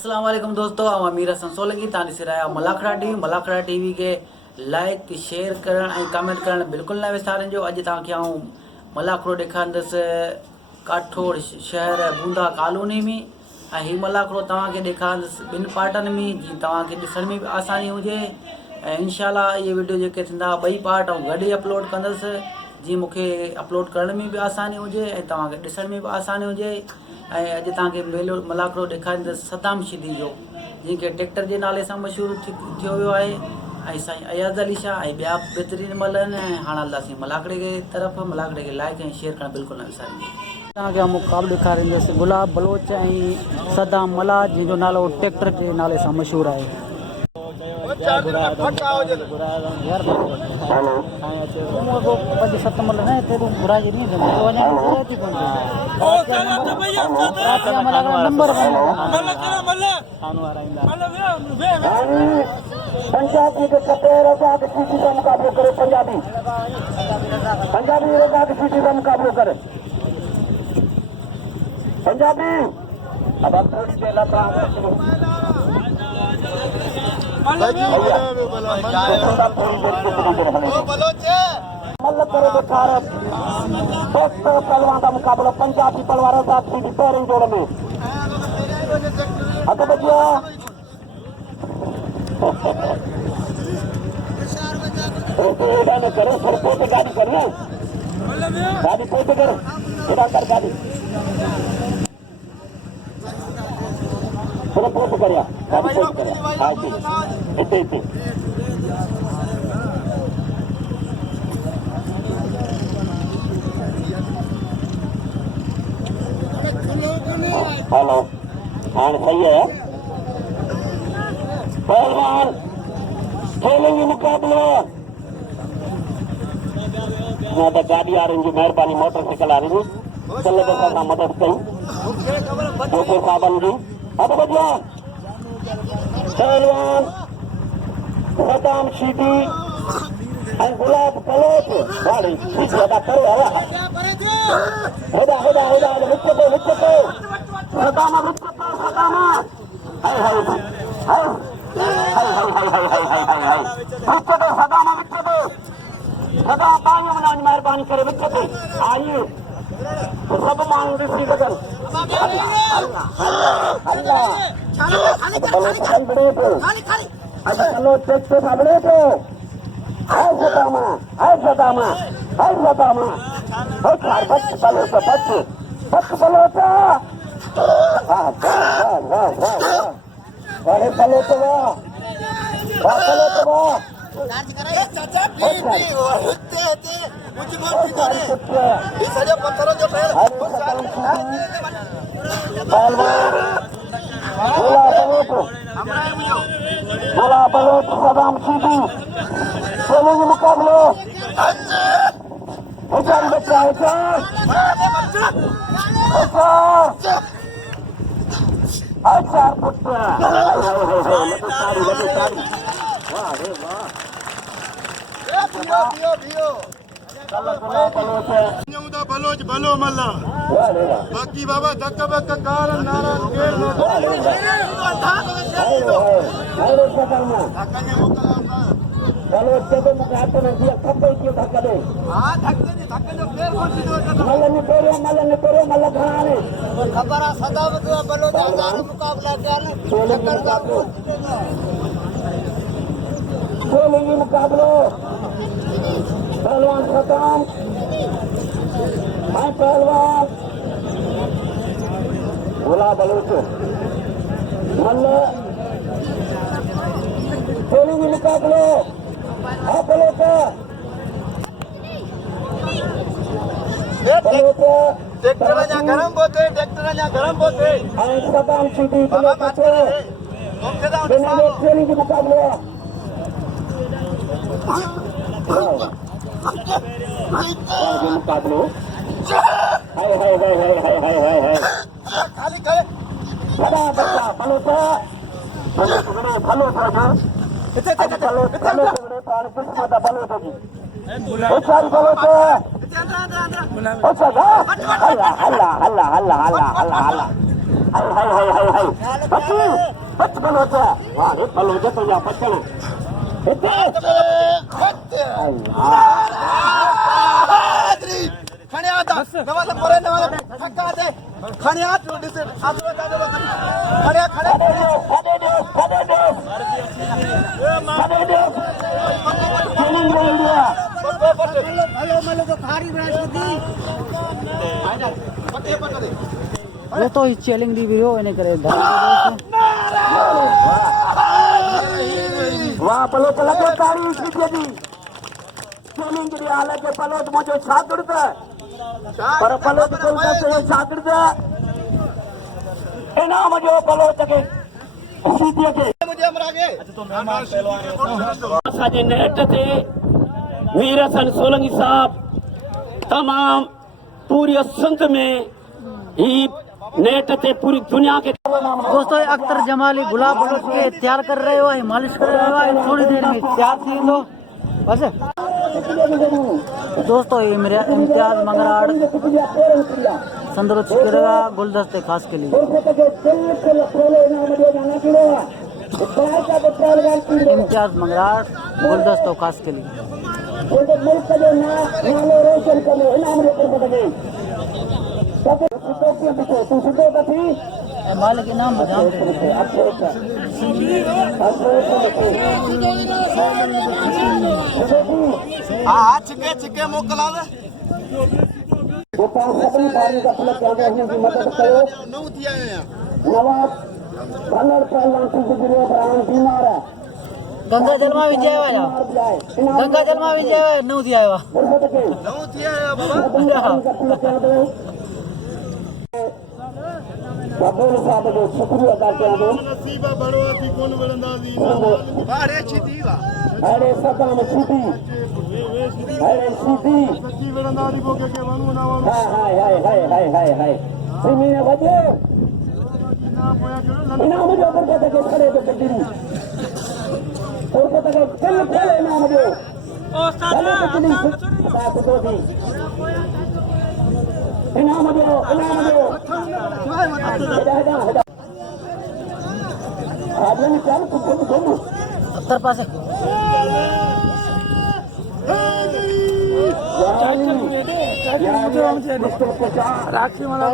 अस्सलाम वालेकुम दोस्तों, हम अमीर हसन सोलंकी तानी सिराया मलाखड़ा टीवी के लाइक शेयर करण ऐं कमेंट करण बिल्कुल न विसारिजो। अॼु तव्हांखे आऊं मलाखड़ो ॾेखारींदुसि काठोड़ शहर बूंदा कॉलोनी में। ऐं हीउ मलाखड़ो तव्हांखे ॾेखारींदुसि ॿिनि पार्टनि में, जीअं तव्हांखे ॾिसण में बि आसानी हुजे। ऐं इंशाल्लाह इहे वीडियो जेके थींदा ॿई पार्ट ऐं गॾु ई अपलोड कंदुसि, जीअं मूंखे अपलोड करण में बि आसानी हुजे ऐं तव्हांखे ॾिसण में बि आसानी हुजे। ऐं अॼु तव्हांखे मेलो मलाखड़ो ॾेखारींदुसि सदाम शीदी जो, जंहिंखे ट्रैक्टर जे नाले सां मशहूरु थियो वियो आहे। ऐं साईं अयाज़ अली शाह ऐं ॿिया बहितरीन मल आहिनि। ऐं हाणे हलंदासीं मलाखड़े जे तरफ़। मलाखड़े खे लाइक ऐं शेयर करणु बिल्कुलु न विसारिजो। तव्हांखे मुक़ाबिलो ॾेखारींदुसि गुलाब बलोच ऐं सदाम मला, जंहिंजो नालो ट्रैक्टर जे नाले सां मशहूरु आहे। पंज सत मल न हिते घुराइजे नी नंबर पंजाबी के खपे रजा के सीटी का मुकाबलो करे। पंजाबी रजा के सीटी का मुकाबलो करे। पंजाबी अब थोड़ी देर लगा पहलवान का मुकाबला पंजाबी पलवार रजा की सीटी पैरिंग जोड़ में अगर बचिया करो सर पोते गाड़ी करो गाड़ी पोते करो थोड़ा कर गाड़ी थोड़ा पोते करिया गाड़ी पोते करिया हाँ जी इतने हेलो हाँ सही है पहलवान खेलेंगे मुकाबला। यहाँ तक गाड़ी आ रही, मेहरबानी मोटरसाइकिल आ रही, चले तो साथ मदद कई साबन जी। अब बदला पहलवान सदाम शीदी और गुलाब कलोच गाड़ी ठीक ज्यादा करो होदा होदा होदा विचको सदाम हाय हाय हाय सदा पानी मनानी मेहरबानी करे विचते आइए सब मांग ऋषि गगन चलो ट्रैक्टर सामने को हाय सदामा हाय सदामा हाय सदामा हो चार बच बलो तो बच बलो तो वाह वाह वाह वाह वाह अरे बलो तो वाह बलो तो वाह बोला बलोच सदाम शीदी चलेंगे मुकाबलो। बच्चा अच्छा पुत्र बलोच भलो मल्ला बाकी बाबा धक बक कार नारा बलोच के मुकाबले में दिया खपे क्यों धक्का दे हां धक्के जो फेर कौन सी दो मल्ल ने खाने खबर आ सदा बलोच का मुकाबला क्या खेलेंगे मुकाबलो। पहलवान सदाम मैं पहलवान गुलाब बलोच मल्ल खेलेंगे मुकाबलो। हाँ बलोच ट्रैक्टर गरम बोते सदाम शीदी खेलेंगे मुकाबलो। मुकाबलो हाय हाय हाय हाय हाय हाय हाय हाय खाली करे बड़ा बच्चा बलोच बच बलोचा वाह रे बलोचा तुझ्या पटकन खण्यात नवाला पोरे नवाला ठक्का दे खण्यात दिसे आजू खड्या खड्या वो तो ही चैलेंज दी वीडियो इन्हें करे वाह बलोच लगे तारी कीजिए दी चैलेंज दी हालांकि बलोच मुझे छागड़ता पर बलोच बोलता से छागड़ता इनाम जो बलोच के सीधी के मुझे हमरा के असांजे नेट ते वीर हसन सोलंकी साहब तमाम पूरी सिंध में ही नेट ते पूरी दुनिया के दोस्तों अख्तर जमाली गुलाब बलोच के तैयार कर रहे हो मालिश कर रहे हो थोड़ी देर में तैयार थी तो बस दोस्तों ये मेरे इम्तियाज मंगराड़ संदरो चिकरेगा गुलदस्ते खास के लिए इम्तियाज मंगराड़ गुलदस्तों खास के लिए मालिक के नाम बजा छिके छिके मोकला दे नौ दिया है गंगा जल में विजय आया गंगा जल में विजय नौ दिया है नौ दिया है बाबा बबूल साहब जो शुक्रिया करते हैं नसीबा बड़ो थी कौन वड़ंदाजी बारे छिदी वा अरे सदाम सीधी अरे सीधी सच्ची वड़ंदारी को के वणु ना वा हाय हाय हाय हाय हाय हाय सिमी ने बजे ना पोया करो इनाम जो ऊपर के खड़े तो कटिरी और को तक चल खेले इनाम जो ओ साला बात तो थी इनाम जो हटा आज ने चल कुछ अख्तर पास है राखी वाला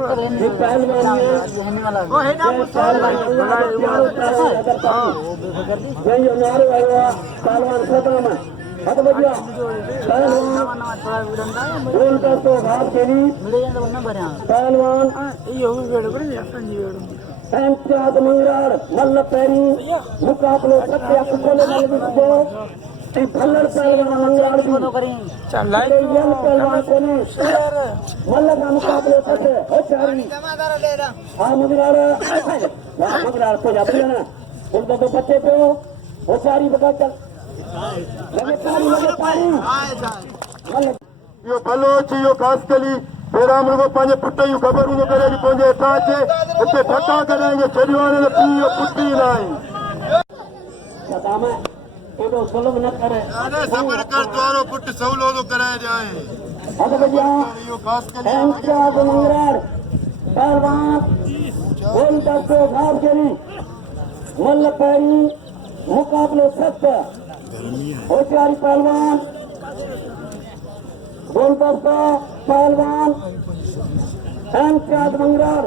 पहलवान खत्म हट बजिया पहलवान तो भाग के लिए पहलवान इम्तियाज मंगराड़ मल्ल पैरी मुकाबलो सत्या खोले भल्लड़ पहलवान मंगराड़ भी यंग पहलवान को मल्ल का मुकाबले सत्य हो चारी हाँ मंगराड़ मंगराड़ को जाते ना उनका तो बच्चे पे हो चारी बता चल लगे पानी यो बलोच यो खासकली बेराम को पांजे पुट यू खबर उन करे कि पंजे अटाचे उते ठका करेंगे चरिवाने ने पीयो पुट्टी लाई सदामा एडो सुलभ न करे अरे सबर कर द्वारो पुट सौलो तो कराए जाए हट बजिया यो खासकली इम्तियाज मंगराड़ पहलवान बोल दस्तो भाव केली मल्ल पैरी मुकाबले सत्य होशियारी पहलवान बोल दस्तो पहलवान इम्तियाज मंगराड़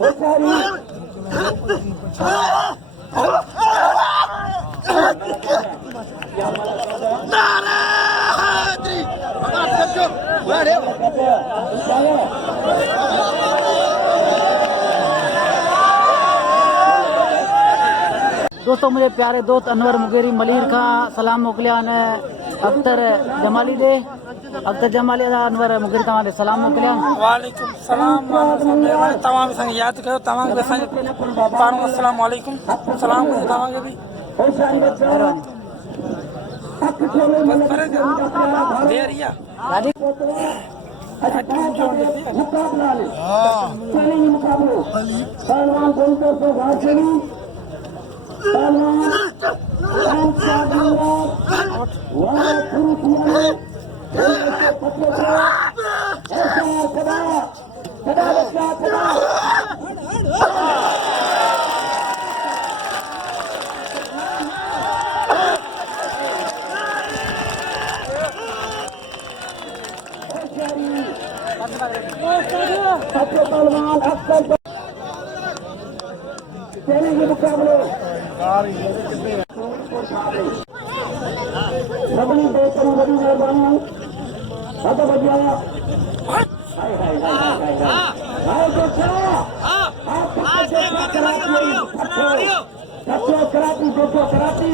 होशियारी दोस्तों मुझे प्यारे दोस्त अनवर मुगेरी मलीर का सलाम मोकलिया ने अख्तर जमाली दे अख्तर जमाली दा अनवर मुगेरी का ने सलाम मोकलिया वालेकुम सलाम तमाम संग याद कयो तमाम के संग पाणो अस्सलाम वालेकुम सलाम तमाम के भी देरिया राजी मुकाबला चैलेंज मुकाबलो पहलवान बोलते तो भाषणी पहलवान इम्तियाज मंगराड़ वाह पुरुष छड़ा बच्चा छड़ा अच्छे पहलवान अक्सर चलेंगे मुकाबले रबड़ी देखकर बड़ी मेहरबानी बहुत बढ़िया हाय हाय हाय हाय हाय देखो कराती देखो कराती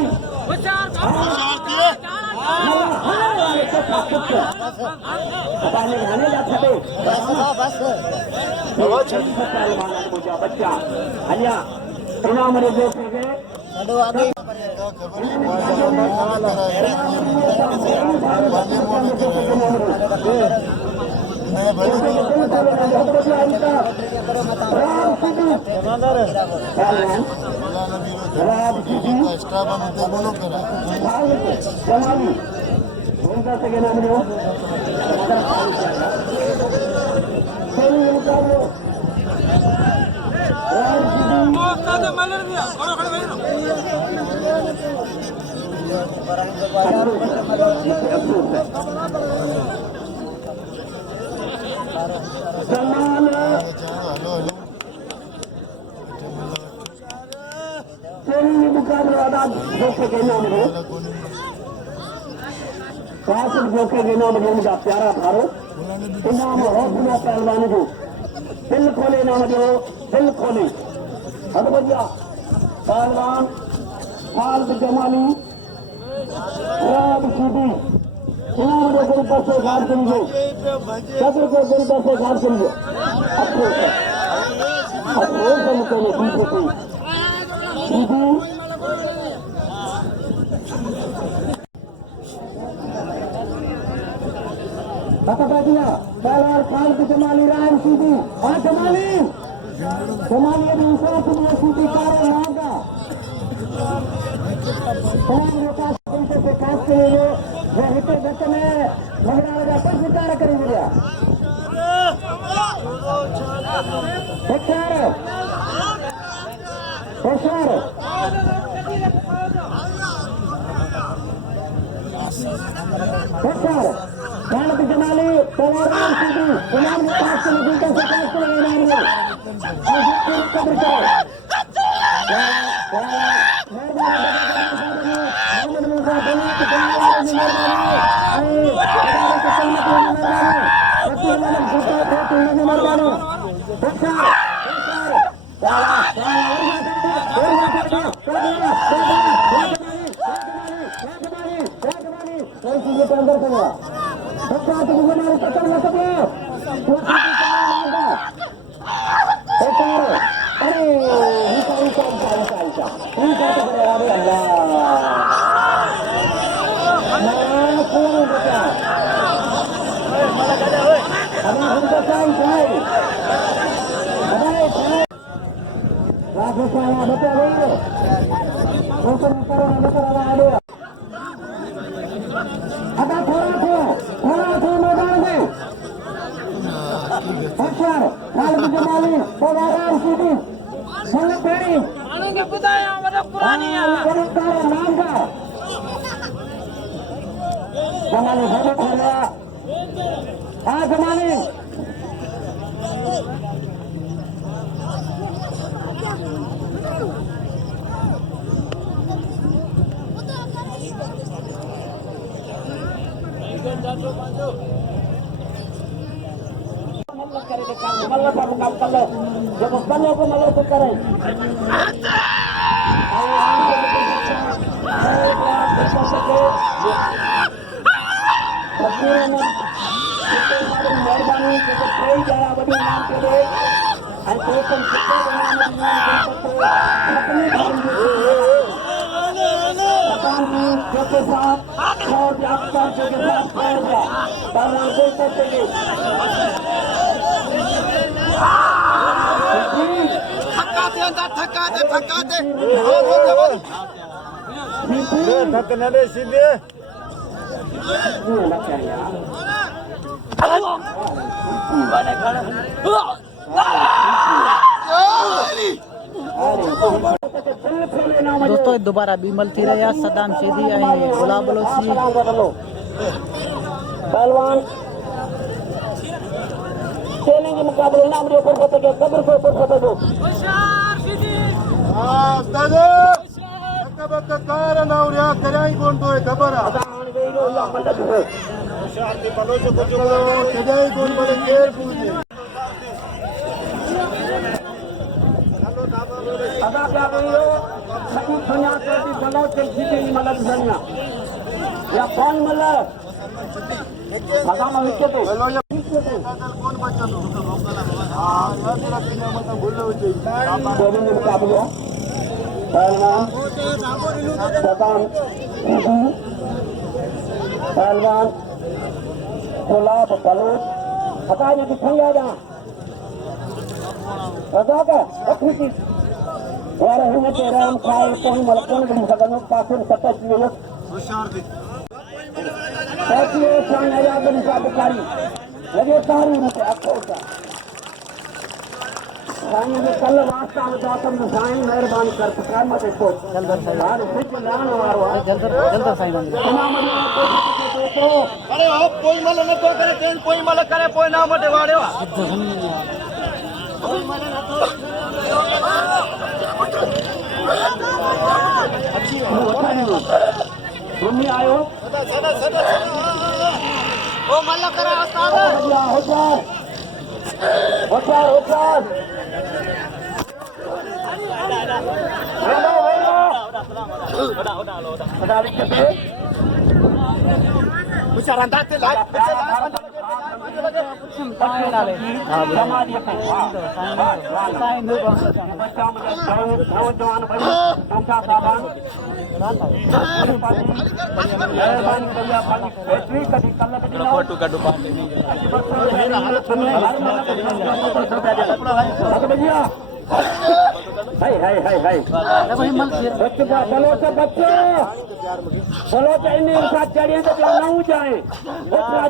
खाने जा छे बच्चा हलिया इनाम रे देखे जमाली उनका सके नाम लो मुकाबला देखे के नाम लो फासिल जोखे के नाम जो प्यारा थारो इनाम हौसला पहलवान जो दिल खोले नाम जो दिल खोले हद बढ़िया पहलवान फाल्द जमाली राब सीधी इनाम जो दिल पर से घाट करिए सदर को दिल पर से घाट करिए अफरोज मुझे पीछे सीधी बता दिया पहलवान फाल्द जमाली राम सीधी और जमाली अभी दूसरा तुम्हें सीधी कारो लागा तमाम लोग से खास के लिए वो हिते बच्चे में लगना लगा कुछ विचार करेंगे क्या होशियार फाल्द जमाली पहलवान सीधी इनाम के पास से दूसरा से खास के लिए इनाम में और कब्र करो अंदर करो बच्चा तुम हमारे पकड़ न सको अरे अरे अल्लाह मैदान में फाल्द जमाली पहलवान सीधी संगत पेड़ी नाम का जमाली भगत हो गया जमाली मल्ल का मुकाबला कर लो जब बल्ले को मल्ल से करें मेहरबानी जरा बड़ी नाम के लिए के साथ और आपका के साथ थकने दे सीधे वो लग गया दोस्तों दोबारा बीमल थी रहा सदाम शेदी ऐं गुलाब बलोची पहलवान चैलेंज मुकाबले नाम जो फुर्सत के कब्र से फुर्सत दो कारण या कराई कोण तो खबर कदाई कोण बड़े केर पूजे अदा क्या गई हो सकी दुनिया के भी बनो के जीते ही मदद दुनिया या कौन मतलब अदा में विकेट है कोण बच्चा हां यार तेरा किना मत भूलो चाहिए दोनों मुकाबले पहलवान सदाम पहलवान गुलाब बलोच अदा ने दिखाया जा अदा का अखरी यार हम तेरा हम खाए कोई मलकों ने सकनो पासे 27 मिनट होशियार थी साथियों सांग आजाद निशाबकारी लगे सारी रुपए आपको सांग ने कल वास्ता में दातम साईं मेहरबानी कर पुकार मत को जल्द यार फिर लान मारो जल्द साईं बन अरे हो कोई मल न तो करे चेंज कोई मल करे कोई ना मटे वाड़ो कोई मल न तो अच्छी घूमने आयो सदा ओ मल करा उस्ताद होशियार बच्चे इन्हें साथ चढ़िए तो क्या ना जाए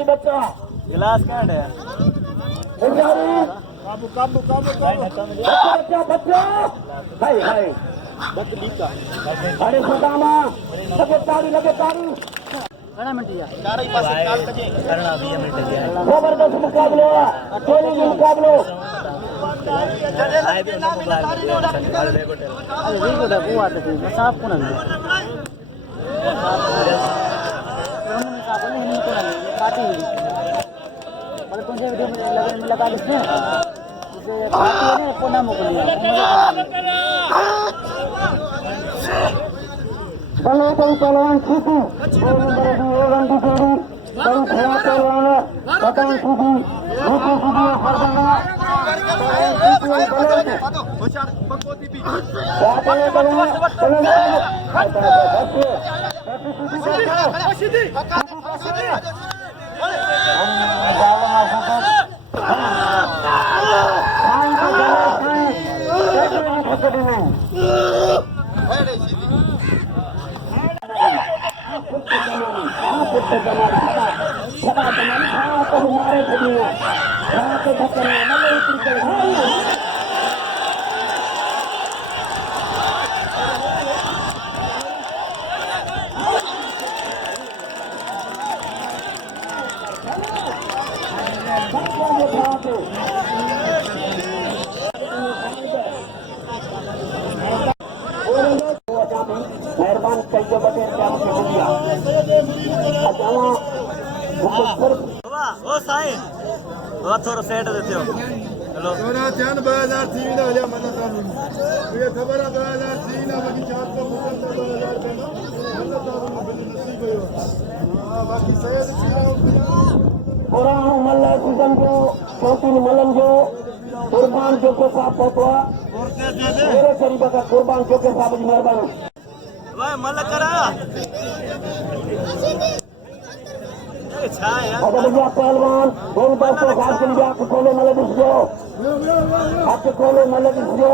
बच्चा गिलास क्या है काबू बच्चा बच्चा हाय हाय अरे सदामा लगे ताड़ी घणा मिंट या जबरदस्त मुकाबलो चैलेंज मुकाबलो साफ कोण तुझे वीडियो में लगा देते हैं पुनः मोकलिया बल्ले कोई पहलवान खुशी दो नंबर की एक रंगी जोड़ी बड़ी खड़ा पहलवान पतंग खुशी खुशी खुशी फरदंगा होशियार पकोती भी क्या करे मेहरबान कई बटे क्या मुझे दिया ओ साईं वो थोड़ा सेट देते हो हेलो थोड़ा ध्यान 2000 थी ना या मन तालू ये खबर है 2000 थी ना बाकी चार को मुकम 2000 देना मन तालू बिल नसीब हो हां बाकी सैयद पुराण मल्ला कुसम जो छोटी मलम जो कुर्बान जो के साथ पहुंचवा मेरे करीब का कुर्बान जो के साथ मेहरबानी भाई मल करा ए छाया अगर भैया पहलवान दोन बरसों घाट के लिए आपको खोले मलक इसको आपको खोले मलक इसको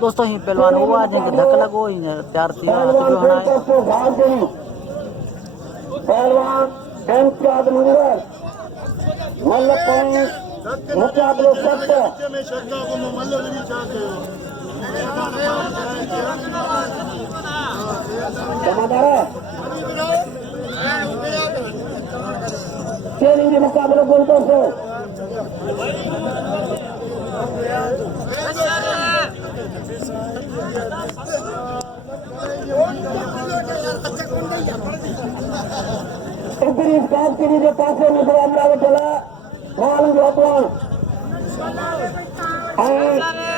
दोस्तों ही पहलवान हुआ जिनके धक्का लगो ही तैयार थी पहलवान दोन बरसों घाट के लिए पहलवान बैंक के आदमी मल्ल पॉइंट मुकाबलो सख्त में शक्का को मल्लो भी चाहते हो जमादार खेलेंगे मुकाबले गोलकों से इस काम के लिए पास मुकाबला चला बॉल जो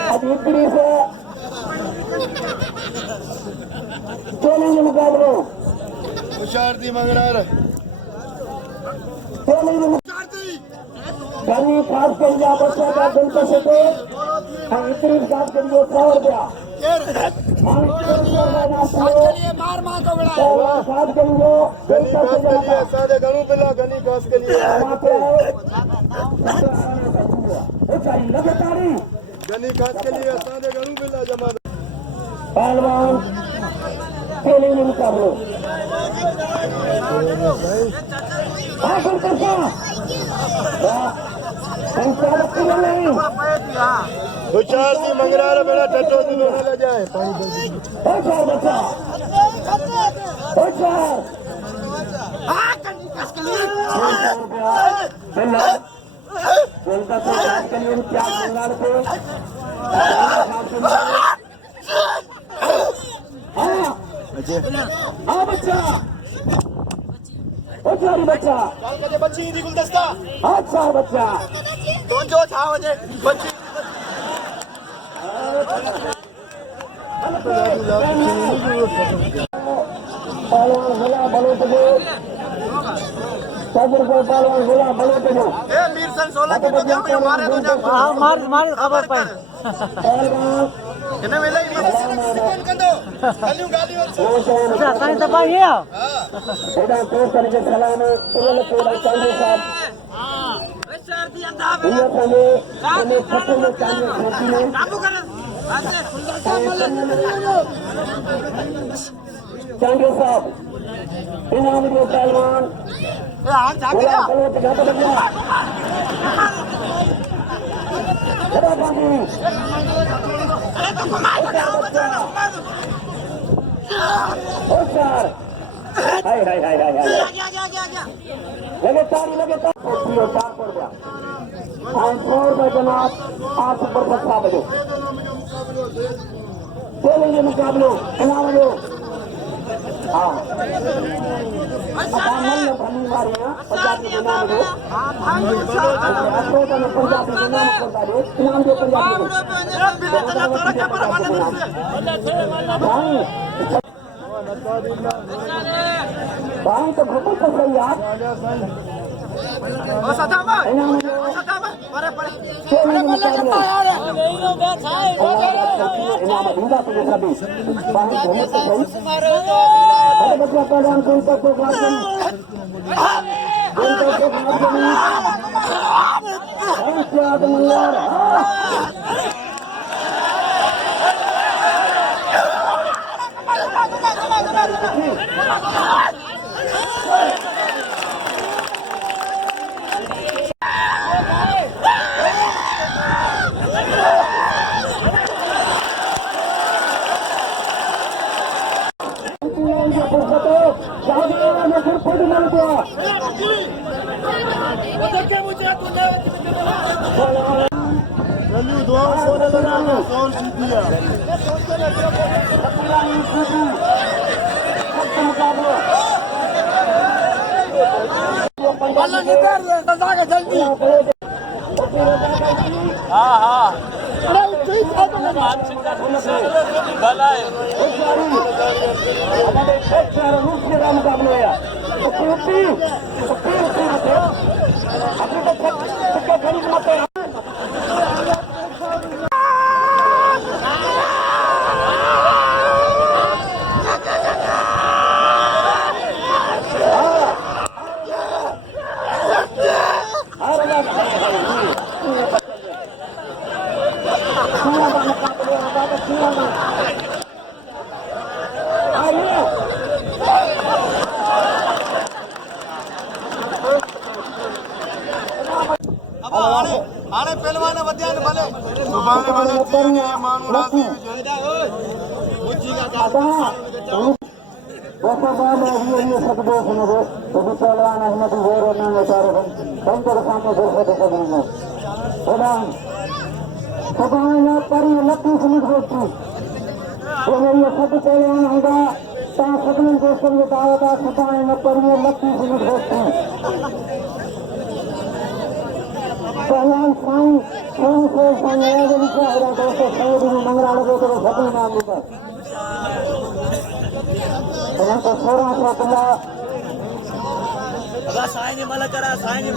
अब इतनी से खेलेंगे मुकाबले हुशारती मंगरार गर्मी खास कर दिया बच्चा का दिल को से इतनी खास कर दिया 100 रुपया मार मार को बड़ा खास कर दिया दिल को से जाता सादे गणू पिला गनी खास के लिए वहाँ पे चाहिए लगे तारी गनी खास के लिए सादे गणू पिला जमा पहलवान खेलेंगे मुकाबले हासिल करता संचालक के नहीं हुशारती मंगरार बेड़ा टट्टो दिलो न ले जाए चार बच्चा चार कोलकाता राज के लिए क्या बंगाल को हाँ बच्चा चारी बच्चा बच्ची दी गुलदस्ता अच्छा बच्चा तो जो था वजे बच्ची पहलवान गुला बलोट को 100 रुपये पहलवान गुला बलोट को ए मीरसन 16 के बच्चे में मारे तो जा मार मार खबर पाए पहलवान इने वेले मीरसन कंदो गालियो गालियो अच्छा साईं दबा ये एडा तो तरीके सलाम तुरल कोड़ा चांदी साहब दुनिया में इन्हें खत्म में चांदी खेती में चांदी साहब इनाम जो पहलवान गुला बलोट घाट बजा बड़ा बाबू चार हाय हाय हाय हाय लगे तारी 4 पर गया 500 में जनाब 8 पर 7 बजे खेलेंगे मुकाबले इनाम दो हाँ भली मारे 50 इनाम दो पंजाबी इनाम करता दो इनाम दो पंजाबी तो घुटू तो सही यार इनाम दो इनाम दूंगा तुझे सभी पानी घूमे तो सही अरे बच्चा पहलवान कोई तो गार्जन गलियो दुआ सोने लगा कौन सी दिया जल्दी हाँ हाँ सुभाणे भले थी वञे माण्हू राज़ी हुजनि साईं मल करा साईं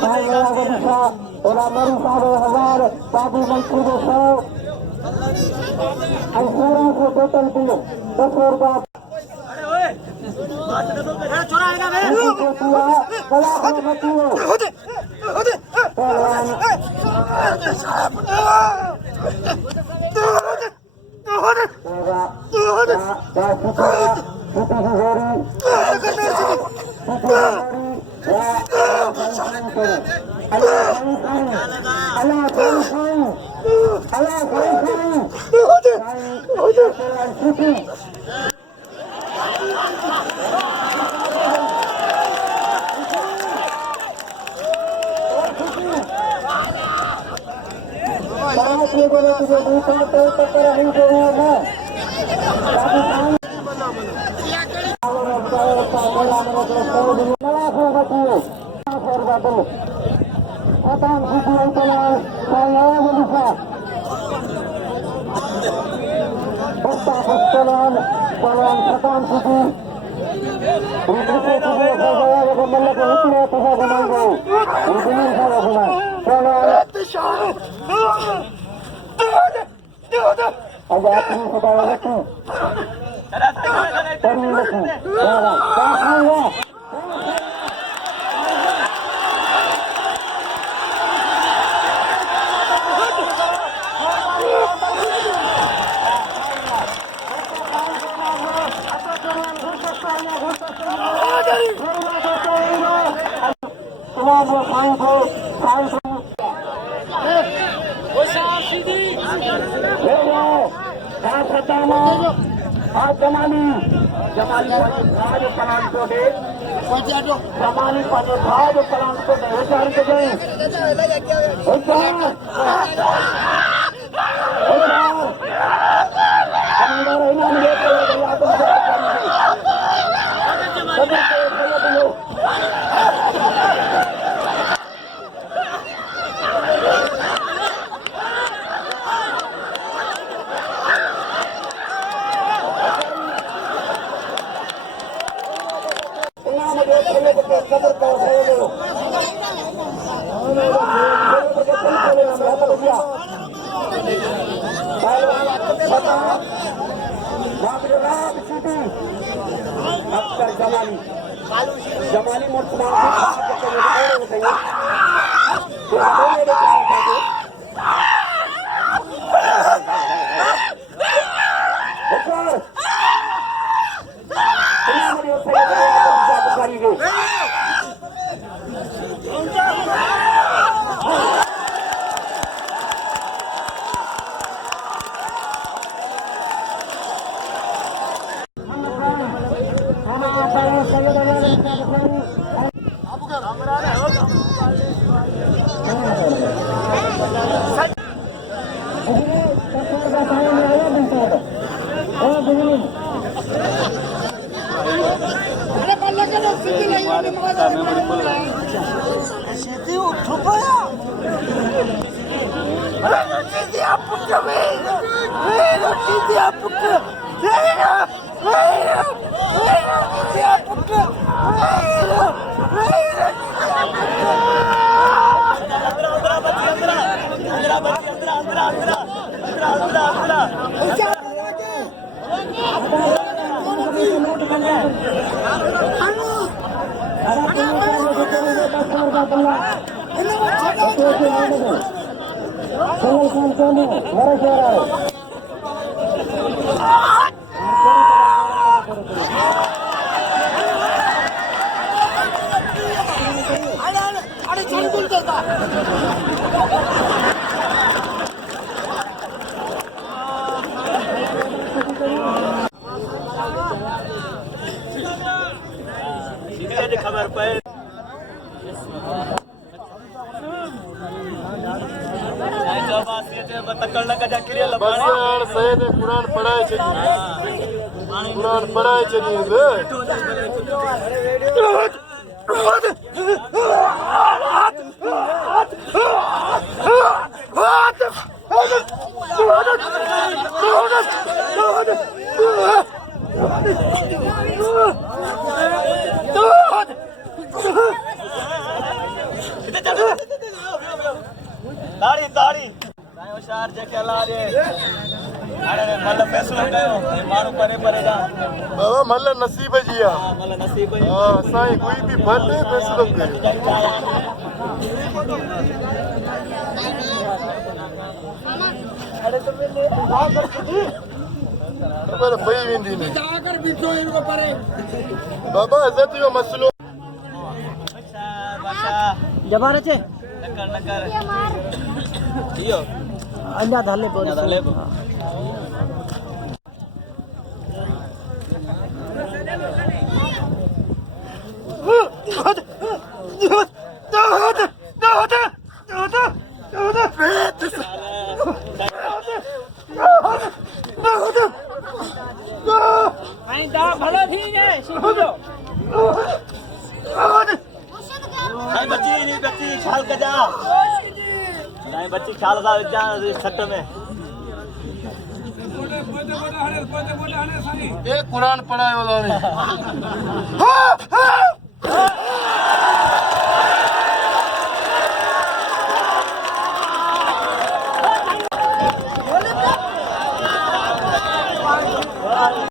खबर पे जो बात ये थे बतकड़ का जाकरिया बस लबाने यार सैयद कुरान पढ़ाए चाहिए कुरान पढ़ाए चाहिए दाढ़ी दाढ़ी कायो शार जेके हला रे अरे मतलब फैसलो कयो माण्हू परे परे जा बाबा मल नसीब जी आहे मतलब नसीब ही हाँ असांजी कोई भी फल फैसलो कयो खबर पई वेंदी नहीं बाबा इज्जत जो मसलो बादशाह जबार अचे नकर नकर इयो अञा त हले पियो अञा त हले पियो। भलो थी नहीं बच्ची ख्याल कर जा नहीं बच्ची ख्याल सा जा छट में ये कुरान पढ़ायो